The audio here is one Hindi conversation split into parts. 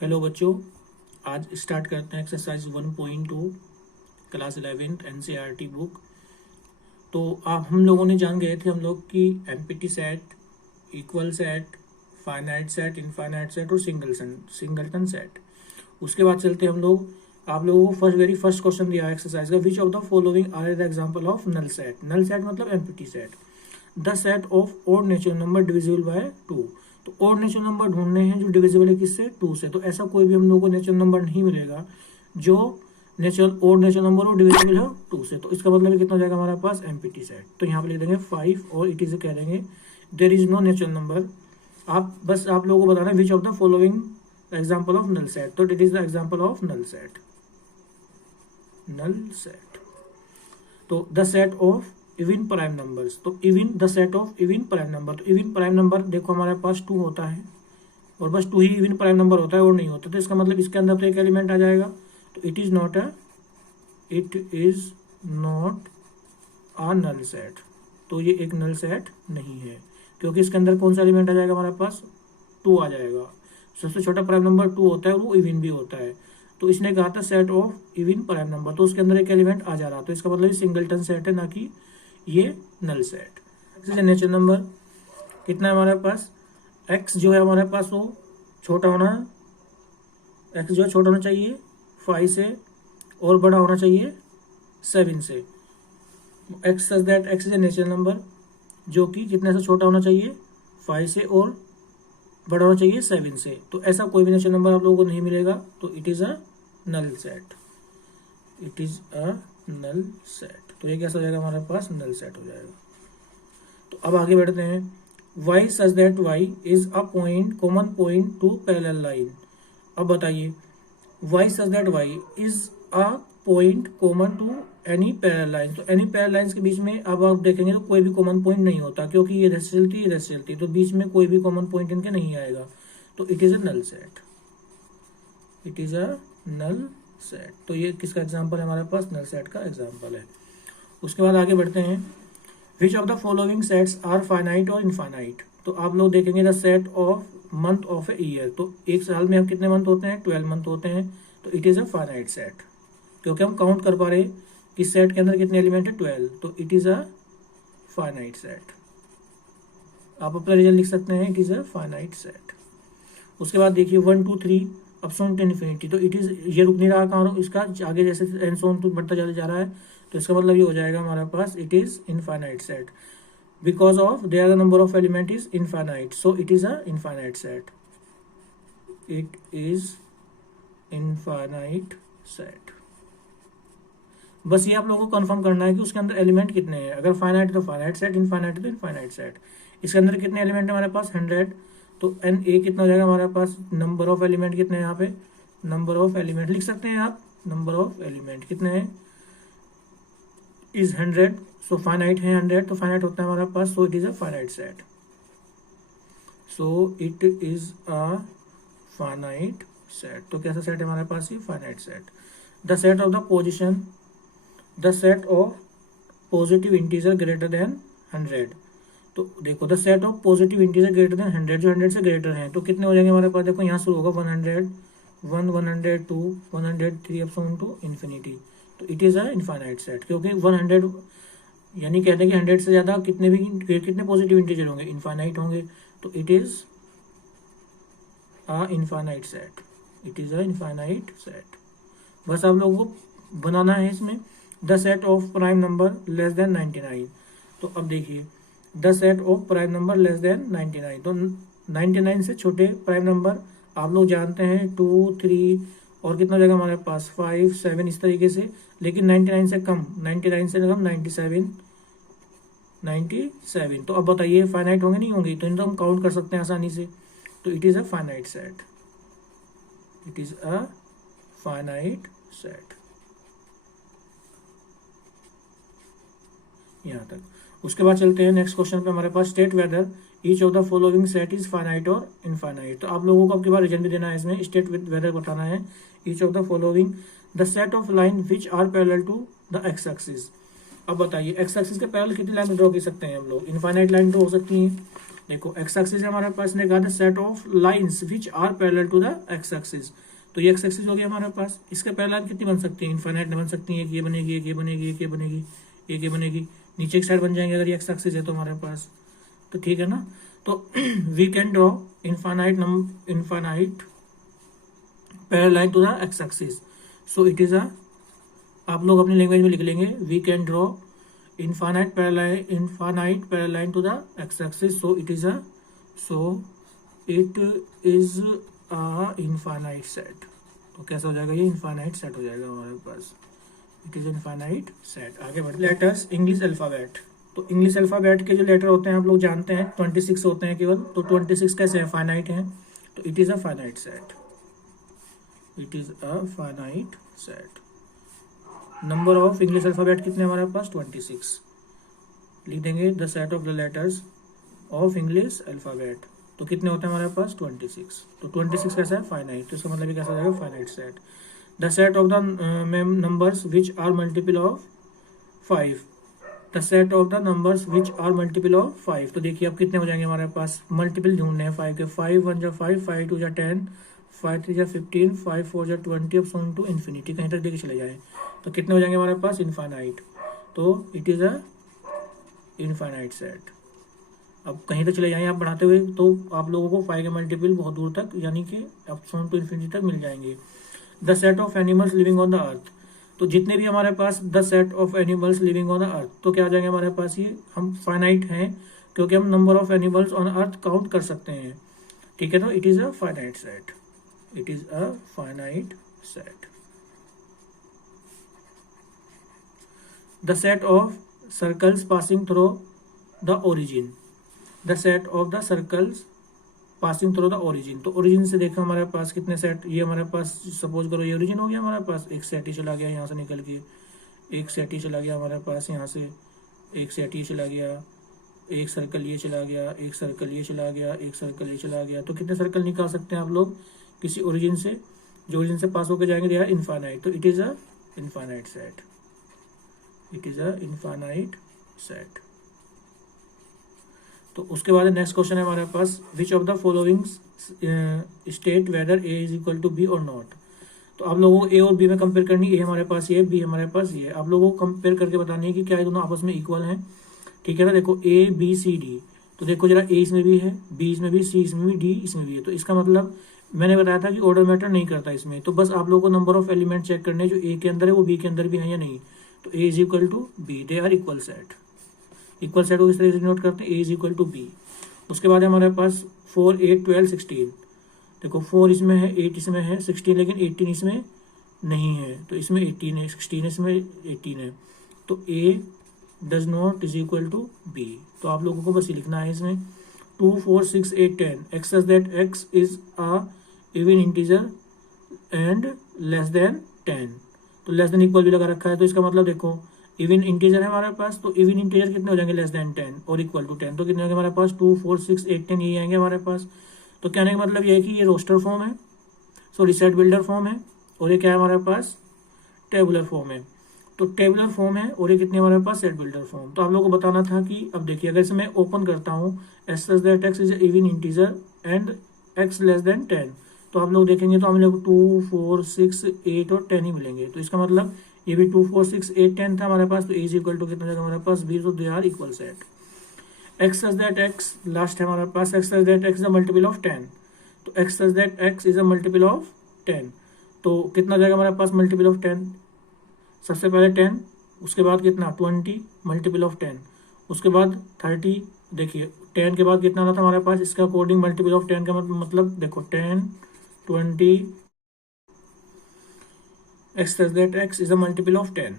हेलो बच्चों, आज स्टार्ट करते हैं exercise 1.2 class 11th NCERT book. तो आप हम लोगों ने जान गए थे हम लोग कि empty set, equal set, finite set, infinite set और सिंगलटन सेट। उसके बाद चलते हम लोग, आप लोगों को वेरी फर्स्ट क्वेश्चन दिया है एक्सरसाइज का, which of the following are the example of null set. Null set मतलब empty set. The set of odd natural number divisible by 2। तो ओड नेचुरल नंबर ढूंढने हैं जो डिविजिबल है किससे, 2 से। तो ऐसा कोई भी हम लोग को नेचुरल नंबर नहीं मिलेगा जो ओड नेचुरल नंबर हो डिविजिबल हो 2 से। तो इसका मतलब कितना हो जाएगा हमारे पास एम्प्टी सेट। तो यहाँ पे लिख देंगे 5 और इट इज कह देंगे there is no natural number. आप लोगों को बताना which of the following example of null set. तो it is the example of null set. तो the set of even prime numbers. तो even the set of even prime number. तो इवन प्राइम नंबर देखो हमारे पास 2 होता है और बस 2 ही इवन प्राइम नंबर होता है और नहीं होता। तो इसका मतलब इसके अंदर तो एक एलिमेंट आ जाएगा। तो it is not a null set. तो ये एक नल सेट नहीं है क्योंकि इसके अंदर कौन सा एलिमेंट आ जाएगा हमारे पास, 2 आ जाएगा। सबसे छोटा प्राइम नंबर 2 होता है और वो इवन भी होता है। तो इसने कहा था set of even prime number, तो उसके अंदर एक एलिमेंट आ जा रहा। तो इसका मतलब सिंगलटन सेट है, ना कि ये नल सेट। नेचुरल नंबर कितना है हमारे पास, x जो है हमारे पास वो छोटा होना, x जो है छोटा होना चाहिए 5 से और बड़ा होना चाहिए 7 से। x such that x is a natural number जो कि कितने से छोटा होना चाहिए, 5 से और बड़ा होना चाहिए 7 से। तो ऐसा कोई भी नेचुरल नंबर आप लोगों को नहीं मिलेगा। तो it is a null set. It is a null set. तो ये कैसा हो जाएगा हमारे पास, नल सेट हो जाएगा। तो अब आगे बढ़ते हैं। y such that y is a point common point to parallel line। अब बताइए y such that y is a point common to any parallel line। तो any parallel lines के बीच में अब आप देखेंगे तो कोई भी कॉमन पॉइंट नहीं होता क्योंकि ये इधर से चलती, तो बीच में कोई भी कॉमन पॉइंट इनके नहीं आएगा। तो it is a null set. It is a null set. तो ये किसका एग्जाम्पल है हमारे पास, नल सेट का एग्जाम्पल है। उसके बाद आगे बढ़ते हैं। Which of the following sets are finite और इनफाइनाइट। तो आप लोग देखेंगे the set of month of a year. तो एक साल में हम कितने मंथ होते हैं, 12 मंथ होते हैं। तो it is a finite set क्योंकि हम काउंट कर पा रहे कि सेट के अंदर कितने एलिमेंट है, 12। तो it is a finite set. आप अपना रिजल्ट लिख सकते हैं, it is a finite set. उसके बाद देखिए 1 2 3 अब सोन टू इन्फिनिटी। तो इट इज, ये रुक नहीं रहा कहाँ, इसका आगे जैसे एंड सोन तो बढ़ता जा रहा है। तो इसका मतलब ये हो जाएगा हमारे पास it is infinite set because of there the number of element is infinite, so it is a infinite set। it is infinite set। बस ये आप लोगों को कंफर्म करना है कि उसके अंदर एलिमेंट कितने हैं। अगर फाइनाइट तो फाइनाइट सेट, इनफाइनाइट तो इनफाइनाइट सेट। इसके अंदर कितने एलिमेंट है हमारे पास, 100। तो एन ए कितना हो जाएगा हमारे पास, नंबर ऑफ एलिमेंट कितने हैं यहाँ पे, नंबर ऑफ एलिमेंट लिख सकते हैं आप। नंबर ऑफ एलिमेंट कितने हैं, इज 100। सो फाइनाइट है 100, तो फाइनाइट होता है हमारे पास। So it is a finite set. So it is a finite set. तो कैसा सेट है हमारे पास, ये finite set. The set of the position, the set of positive integer greater than 100। तो देखो the set of positive integer greater than 100, जो 100 से ग्रेटर हैं, तो कितने हो जाएंगे हमारे पास, देखो यहाँ शुरू होगा 100, 1, 102, 103 अप टू इन्फिनिटी। तो it is a infinite set क्योंकि 100 यानी कहते हैं कि 100 से ज्यादा कितने पॉजिटिव इंटीजर होंगे, इनफाइनाइट होंगे। तो it is a infinite set. It is a infinite set. बस आप लोगों को बनाना है इसमें the set of prime number less than 99। तो अब देखिए the set of prime number less than 99। तो 99 से छोटे प्राइम नंबर आप लोग जानते हैं 2 3 और कितना हो जाएगा हमारे पास 5 7 इस तरीके से। लेकिन 99 से कम, 97 से कम 97। तो अब बताइए फाइनाइट होंगे नहीं होंगे, तो इनको हम काउंट कर सकते हैं आसानी से। तो it is a finite set. It is a finite set. यहाँ तक। उसके बाद चलते हैं नेक्स्ट क्वेश्चन पे हमारे पास। State whether each of the following set is finite और इनफाइनाइट। तो आप लोगों को आपके बार रीजन भी देना है इसमें। स्टेट वेदर बताना है each of the following the set of line which are parallel to the x axis. अब बताइए एक्स एक्सिस के पैरेलल कितनी लाइन ड्रॉ कर सकते हैं हम लोग, इनफाइनाइट लाइन ड्रॉ हो सकती है। देखो एक्स एक्सिस है हमारे पास, ने कहा था set of lines which are parallel to the x axis. तो ये एक्स एक्सिस हो गया हमारे पास, इसके पैरेलल कितनी बन सकती है, इनफाइनाइट बन सकती है। एक ये बनेगी, एक ये बनेगी, एक ये बनेगी, एक ये बनेगी, नीचे एक साइड बन जाएंगे अगर ये एक्स एक्सिस है तो हमारे पास। तो ठीक है ना। तो we can draw infinite parallel to the x axis. So it is a, आप लोग अपनी लैंग्वेज में लिख लेंगे, we can draw infinite parallel to the x-axis, so it is a infinite set। तो कैसा हो जाएगा ये, इनफाइनाइट सेट हो जाएगा हमारे पास, इट इज इनफाइनाइट सेट। आगे बढ़ते लेटर्स इंग्लिश अल्फाबेट। तो इंग्लिश अल्फाबेट के जो लेटर होते हैं आप लोग जानते हैं 26 होते हैं केवल। तो 26 कैसे है, फाइनाइट है, तो it is a finite set, it is a finite set. Number of English alphabet कितने हमारे पास, 26। लिख देंगे the set of the letters of English alphabet. तो कितने होते हैं हमारे पास, 26। तो 26 कैसा है, फाइनाइट। तो इसका मतलब कैसा हो जाएगा, finite set. The set of the numbers which are multiple of 5, the set of the numbers which are multiple of 5। तो देखिए अब कितने हो जाएंगे हमारे पास, मल्टीपल ढूंढने हैं 5 के। 5 1 जा 5, 5 2 जा 10, 5 3 जा 15, 5 4 जा 20, अब सोन टू इन्फिनिटी, कहीं तक देखे चले जाए तो कितने हो जाएंगे हमारे पास, इनफाइनाइट। तो it is a infinite set. अब कहीं तक चले जाएंगे आप बढ़ाते हुए तो आप लोगों को 5 के मल्टीपल बहुत दूर तक, यानी कि अब सोन टू इन्फिनिटी तक मिल जाएंगे। The set of animals living on the earth. तो जितने भी हमारे पास the set of animals living on the earth, तो क्या आ जाएंगे हमारे पास, ये हम फाइनाइट हैं क्योंकि हम number of animals on earth count कर सकते हैं। ठीक है, तो it is a finite set, it is a finite set. The set of circles passing through the origin, the set of the circles passing through the origin. तो ओरिजिन से देखो हमारे पास कितने सेट, ये हमारे पास सपोज करो ये ओरिजिन हो गया हमारे पास, एक सेट ही चला गया यहाँ से निकल के, एक सेट ही चला गया हमारे पास यहाँ से, एक सेट ही चला गया, एक सर्कल ये चला गया, एक सर्कल ये चला गया, एक सर्कल ये चला गया। तो कितने सर्कल निकाल सकते हैं आप लोग किसी ओरिजिन से, जो ओरिजिन से पास होकर जाएंगे, या इनफाइनाइट। तो it is a infinite set, it is a infinite set. तो उसके बाद नेक्स्ट क्वेश्चन है हमारे पास, which of the following state whether A is equal to B और नॉट। तो आप लोगों को ए और बी में कंपेयर करनी, ए हमारे पास ये, बी हमारे पास ये, आप लोगों को कंपेयर करके बतानी है कि क्या ये दोनों आपस में इक्वल हैं। ठीक है ना, देखो ए बी सी डी, तो देखो जरा ए इसमें भी है, बी इसमें भी, सी इसमें भी, डी इसमें भी है। तो इसका मतलब मैंने बताया था कि ऑर्डर मैटर नहीं करता इसमें, तो बस आप लोगों को नंबर ऑफ एलिमेंट चेक करने, जो ए के अंदर है वो बी के अंदर भी है या नहीं। तो A is equal to B, they are equal set. Equal set को इस तरह से नोट करते हैं, A is equal to B. उसके बाद हमारे पास 4 8 12 16, देखो 4 इसमें है, 8 इसमें है, 16 लेकिन 18 इसमें नहीं है, तो इसमें 18 है, 16 इसमें 18 है। तो A does not is equal to B. तो आप लोगों को बस ये लिखना है इसमें 2 4 6 8 10 x such that x is a even integer and less than 10। तो लेस देन इक्वल भी लगा रखा है, तो इसका मतलब देखो इवन इंटीजर है हमारे पास, तो इवन इंटीजर कितने हो जाएंगे, लेस देन 10 और इक्वल टू 10। तो कितने होंगे हमारे पास, 2 4 6 8 10 ये आएंगे हमारे पास। तो कहने का मतलब ये है कि ये रोस्टर फॉर्म है, सॉरी सेट बिल्डर फॉर्म है, और ये क्या है हमारे पास, टेबुलर फॉर्म है। तो टेबुलर फॉर्म है और ये कितने हमारे पास, सेट बिल्डर फॉर्म। तो आप लोगों को बताना था कि अब देखिए अगर इसे मैं ओपन करता हूँ, S such that x is even integer and x less than 10, तो आप लोग देखेंगे तो हम लोग 2 4 6 8 और 10 ही मिलेंगे। तो इसका मतलब ये भी 2 4 6 8 10 था हमारे पास, तो इज इक्वल टू कितना जाएगा हमारे पास, बी। तो they are equal set. X such that X last है हमारे पास, X such that x is a multiple of 10। तो X such that x is a multiple of 10, तो कितना जाएगा हमारे पास मल्टीपल ऑफ 10, सबसे पहले 10, उसके बाद कितना 20 मल्टीपल ऑफ 10, उसके बाद 30। देखिए 10 के बाद कितना आता था हमारे पास, इसका अकॉर्डिंग मल्टीपल ऑफ 10 का मतलब देखो 10 20, x such that x is a multiple of 10,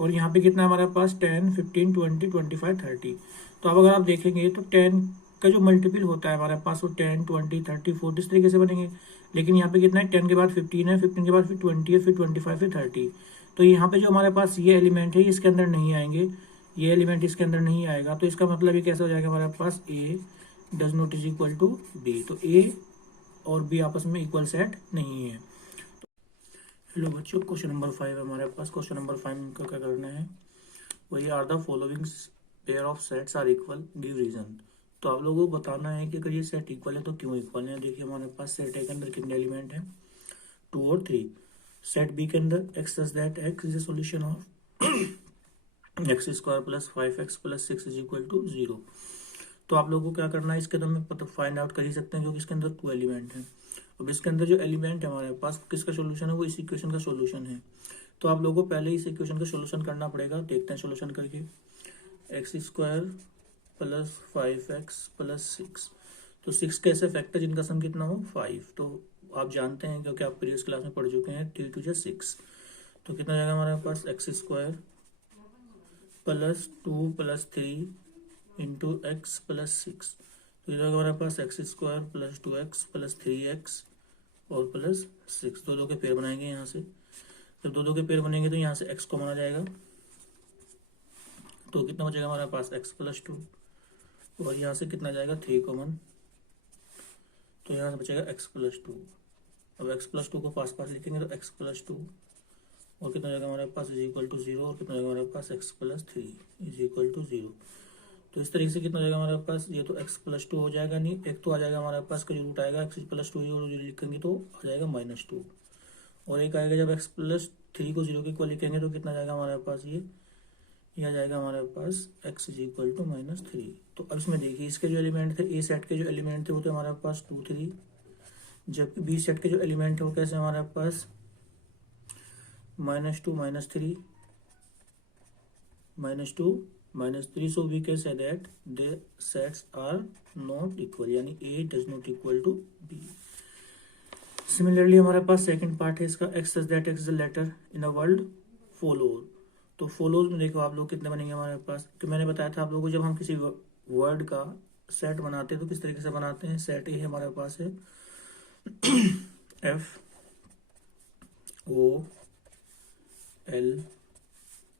और यहाँ पे कितना है हमारे पास 10 15 20 25 30। तो अब अगर आप देखेंगे तो 10 का जो मल्टीपल होता है हमारे पास वो 10 20 30 40 इस तरीके से बनेंगे। लेकिन यहाँ पे कितना है, 10 के बाद 15 है, 15 के बाद फिर 20 है, फिर 25 फिर 30। तो यहाँ पे जो हमारे पास ये एलिमेंट है इसके अंदर नहीं आएंगे, ये एलिमेंट इसके अंदर नहीं आएगा। तो इसका मतलब ये कैसे हो जाएगा हमारे पास, A does not is equal to B. तो ए और बी आपस में इक्वल सेट नहीं है। हेलो बच्चों, क्वेश्चन नंबर 5 है हमारे पास। क्वेश्चन नंबर 5 का क्या करना है, वही are the following pair of sets are equal, give reason. तो आप लोगों को बताना है कि अगर ये सेट इक्वल है तो क्यों इक्वल है। देखिए हमारे पास सेट ए के अंदर कितने एलिमेंट हैं, 2 और 3। सेट बी के अंदर x such that x is a solution of x square plus 5x plus 6 is equal to 0। तो आप लोगों को क्या करना है, इसके तो हम पता फाइंड आउट कर ही सकते हैं क्योंकि इसके अंदर 2 एलिमेंट हैं। अब इसके अंदर जो एलिमेंट है हमारे पास किसका सोल्यूशन है, वो इस इक्वेशन का सोल्यूशन है। तो आप लोगों को पहले इस इक्वेशन का सोल्यूशन करना पड़ेगा। देखते हैं सोल्यूशन करके। X square plus 5x plus 6, तो 6 कैसे फैक्टर जिनका सम कितना हो 5। तो आप जानते हैं क्योंकि आप प्रीवियस क्लास में पढ़ चुके हैं, 3 2 6। तो कितना जाएगा हमारे पास X square plus 2 plus 3 into X plus 6। तो इधर हमारे पास X square plus 2x plus 3x और प्लस 6। दो दो के पेयर बनाएंगे यहाँ से। जब दो दो के पेयर बनेंगे तो यहाँ से x कॉमन आ जाएगा। तो कितना बचेगा हमारे पास x प्लस 2, और यहाँ से कितना जाएगा 3 कॉमन, तो यहाँ से बचेगा x प्लस 2। अब x प्लस 2 को पास पास लिखेंगे तो x प्लस 2 और कितना जाएगा हमारे पास इज इक्वल टू 0, और कितना जाएगा हमारे पास x plus 3 is equal to 0। तो इस तरीके से कितना जाएगा हमारे पास, ये तो x प्लस 2 हो जाएगा, नहीं एक तो आ जाएगा हमारे पास का जो रूट आएगा x प्लस 2 और लिखेंगे तो आ जाएगा -2, और एक आएगा जब x प्लस 3 को 0 के इक्वल लिखेंगे तो कितना जाएगा हमारे पास, ये आ जाएगा हमारे पास x इज इक्वल टू -3। तो अब इसमें देखिए इसके जो एलिमेंट थे ए सेट के जो एलिमेंट थे वो थे हमारे पास 2 3, जबकि बी सेट के जो एलिमेंट थे वो कैसे हमारे पास -2 -3 -2 so we can say that they sets are not equal, यानी A does not equal to B. Similarly हमारे पास सेकंड पार्ट है इसका, X such that x is the letter in a world follower. तो फॉलोज में देखो आप लोग कितने बनेंगे हमारे पास, कि मैंने बताया था आप लोगों को जब हम किसी वर्ड का सेट बनाते हैं तो किस तरीके से बनाते हैं। सेट ए हमारे पास है f o l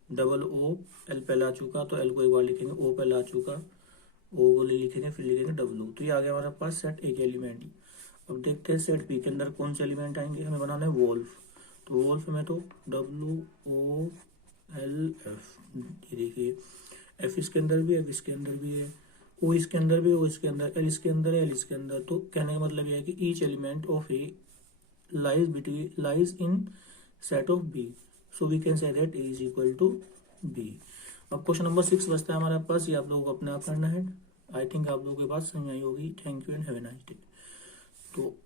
double o, l पहले आ चुका तो एल को एक बार लिखेंगे, ओ पहले आ चुका ओ को लिखेंगे, फिर लिखेंगे डब्लू। तो ये आ गया हमारे पास सेट ए के एलिमेंट। अब देखते हैं सेट बी के अंदर कौन से एलिमेंट आएंगे। हमें बनाना है वोल्फ। तो वोल्फ में तो डब्लू ओ एल एफ, ये देखिए एफ इसके अंदर भी है, एफ इसके अंदर भी है, ओ इसके अंदर भी है, ओ इसके अंदर, एल इसके अंदर है, एल इसके अंदर। तो कहने का मतलब यह है कि each element of a lies in set of b, so we can say that a is equal to b. अब क्वेश्चन नंबर 6 बचता है हमारे पास, ये आप लोगों को अपने आप करना है। आई थिंक आप लोगों के पास समझ आई होगी। Thank you and have a nice day. तो